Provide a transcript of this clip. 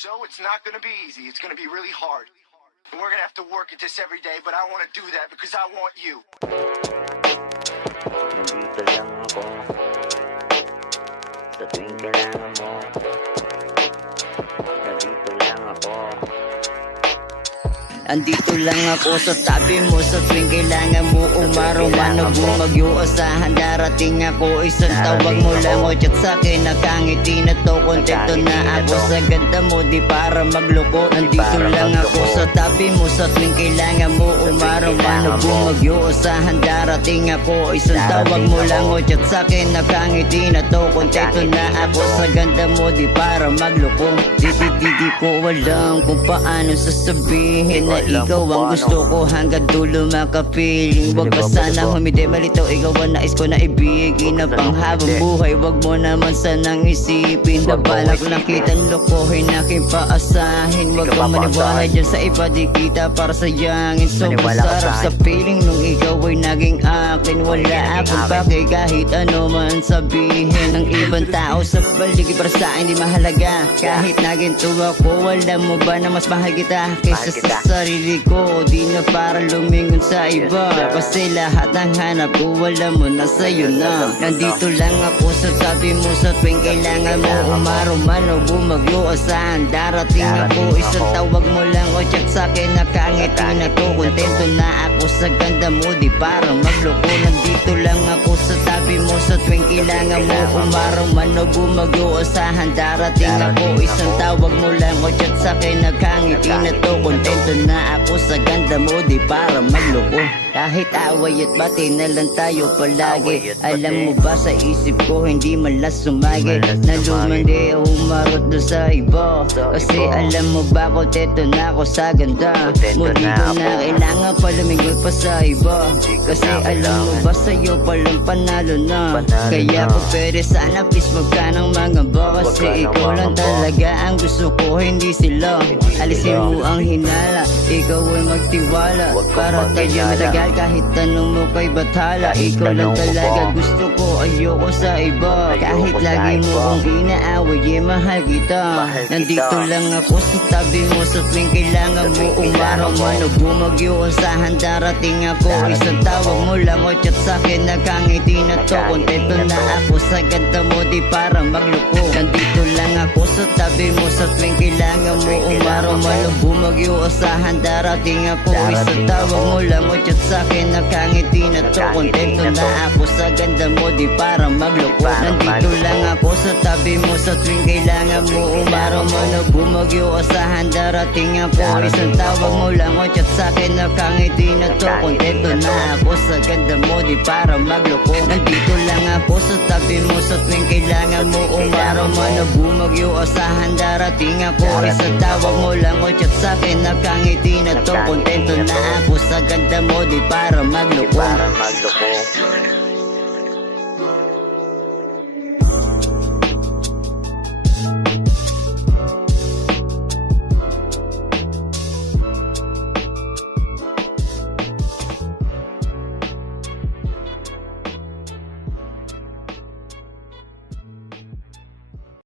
So it's not gonna be easy. It's gonna be really hard. And we're gonna have to work at this every day, but I wanna do that because I want you. Nandito lang ako sa tuwing kailangan mo. Nandito lang ako. Andito lang ako sa tabi mo sa tuwing kailangan mo. Umaraw man o bumagyo, asahan darating ako. Isang tawag mo lang o chat sa'kin, nakangiti na to. Kontento na ako sa ganda mo, di para magloko. Andito lang ako sa tabi mo sa tuwing kailangan mo. Umaraw man o bumagyo, asahan darating ako. Isang tawag mo lang o chat sa'kin, nakangiti na to. Kontento na ako sa ganda mo, di para magloko. Di ko alam kung paano sasabihin na ikaw ang gusto ko hanggang dulo makapiling. Huwag ka sanang humindi, malito, ikaw ang nais ko na ibigin na panghabang buhay. Huwag mo naman sanang isipin na balak lang kitang lokohin, aking paasahin. Huwag kang maniwala dyan sa iba, di kita para sayangin. So masarap sa feeling nung ikaw ay naging akin. Wala akong pake kahit ano man sabihin ng ibang tao sa paligid, para sa akin di mahalaga. Kahit naging tuwa ko, alam mo ba na mas mahal kita kaysa sa sarili ko. Di na para lumingon sa iba, kasi lahat ng hanap ko alam mo na sa'yo na. Nandito lang ako sa tabi mo sa tuwing kailangan mo. Umaraw man o bumagyo, asahan darating ako. Isang tawag mo lang o chat sa'kin, nakangiti na to. Kontento na ako sa ganda mo, di para magloko. Nandito lang ako sa tabi mo sa tuwing kailangan mo. Umaraw man o bumagyo, asahan darating ako. Isang tawag mo lang o chat sa'kin, nakangiti na to. Kontento na ako sa ganda mo, di para magloko. Kahit away at bati na lang tayo palagi. Alam mo ba sa isip ko hindi malas sumagi. Nalumandi o humarot doon sa iba, kasi alam mo ba kontento na ako sa ganda mo. Di ko na kailangan pa lumingol pa sa iba, kasi alam mo ba sa'yo palang panalo na. Kaya ko pwede sana please wag ka nang mangamba, kasi ikaw lang talaga ang gusto ko, hindi sila. Alisin mo ang hinala, ikaw ay magtiwala, para tayo matagal. Kahit tanong mo kay Bathala, ikaw lang talaga gusto ko, ayoko sa iba. Kahit lagi mo kong inaaway, mahal kita. Nandito lang ako sa tabi mo sa tuwing kailangan mo. Umaraw man o bumagyo, asahan darating ako. Isang tawag mo lang o chat sa'kin, nakangiti na to. Kontento na ako sa ganda mo, di para magloko. Nandito lang ako sa tabi mo sa tuwing kailangan mo. Umaraw man o bumagyo, asahan darating ako. Isang tawag mo lang o chat sa'kin, nakangiti na to. Kontento na ako sa ganda mo, di para magloko. Nandito lang ako sa tabi mo sa tuwing kailangan mo. Umaraw man o bumagyo, asahan darating ako. Isang tawag mo lang o chat sa'kin, nakangiti na to. Kontento na ako sa ganda mo, di para magloko. Nandito lang ako sa tabi mo sa tuwing kailangan mo. Umaraw man o bumagyo, asahan darating ako. Isang tawag mo lang o chat sa'kin, nakangiti na to. Kontento na ako sa ganda mo, di para magloko.